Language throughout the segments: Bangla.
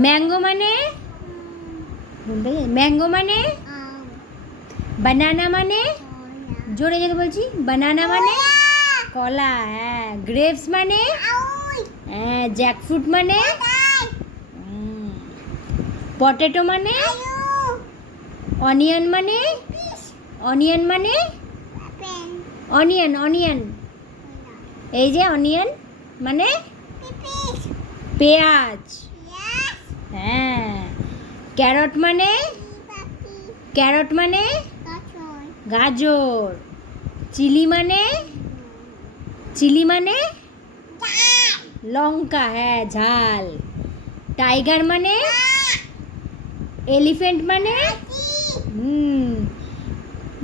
ম্যাঙ্গো মানে ম্যাঙ্গো মানে বানানা মানে জোরে জোরে বলছি বানানা মানে কলা। হ্যাঁ গ্রেপস মানে হ্যাঁ জ্যাকফ্রুট মানে পটেটো মানে অনিয়ন মানে অনিয়ন মানে অনিয়ন অনিয়ন এই যে অনিয়ন মানে পেঁয়াজ। হ্যাঁ ক্যারট মানে ক্যারট মানে গাজর। চিলি মানে চিলি মানে লঙ্কা। হ্যাঁ ঝাল। টাইগার মানে এলিফ্যান্ট মানে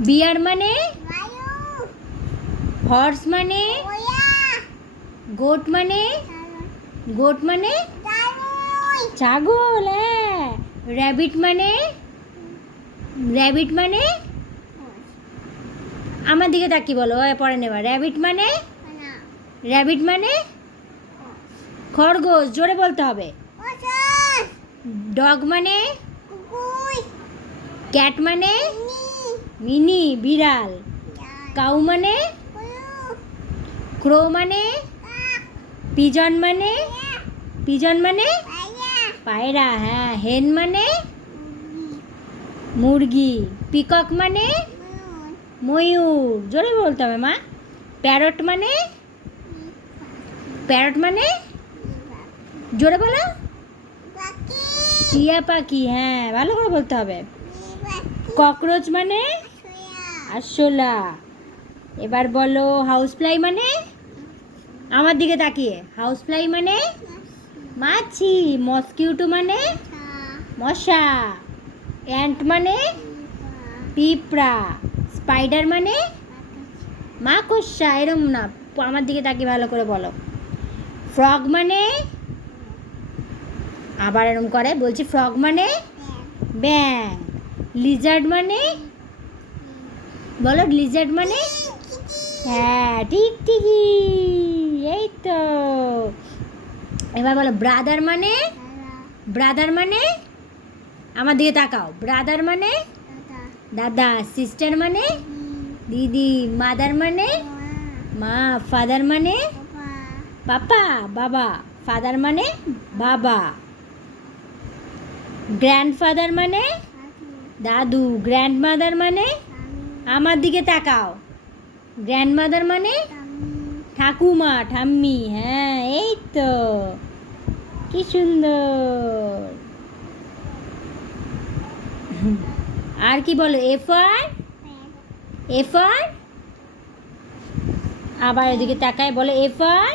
বিয়ার মানে হর্স মানে গোট মানে গোট মানে ছাগল। হ্যাঁ র্যাবিট মানে র্যাবিট মানে আমার দিকে তাকি বলো পরে নেবা। র্যাবিট মানে র্যাবিট মানে খরগোশ। জোরে বলতে হবে। ডগ মানে ক্যাট মানে মিনি বিড়াল। কাউ মানে ক্রো মানে পিজন মানে পিজন মানে পায়রা। হ্যাঁ হেন মানে মুরগি। পিকক মানে ময়ূর। জোরে বলতে হবে মা। প্যারট মানে প্যারট মানে জোরে বলো টিয়া পাখি। হ্যাঁ ভালো করে বলতে হবে। ককরোচ মানে আরশোলা। এবার বলো হাউস ফ্লাই মানে আমার দিকে তাকিয়ে হাউস ফ্লাই মানে মাছি। মসকিউটো মানে মশা। অ্যান্ট মানে পিঁপড়া। স্পাইডার মানে মাকড়সা। এরম না আমার দিকে তাকিয়ে ভালো করে বলো। ফ্রগ মানে আবার এরম করে বলছি ফ্রগ মানে ব্যাং। লিজার্ড মানে বলো লিজার্ড মানে হ্যাঁ টিকটিকি। এই তো এবার বলো ব্রাদার মানে ব্রাদার মানে আমার দিকে তাকাও। ব্রাদার মানে দাদা। সিস্টার মানে দিদি। মাদার মানে মা। ফাদার মানে পাপা বাবা। ফাদার মানে বাবা। গ্র্যান্ডফাদার মানে দাদু। গ্র্যান্ডমাদার মানে আমার দিকে তাকাও। গ্র্যান্ডমাদার মানে ঠাকুমা ঠাম্মি। হ্যাঁ এই তো কি সুন্দর। আর কি বলো এফার এফার আবার এদিকে তাকায় বলে এফার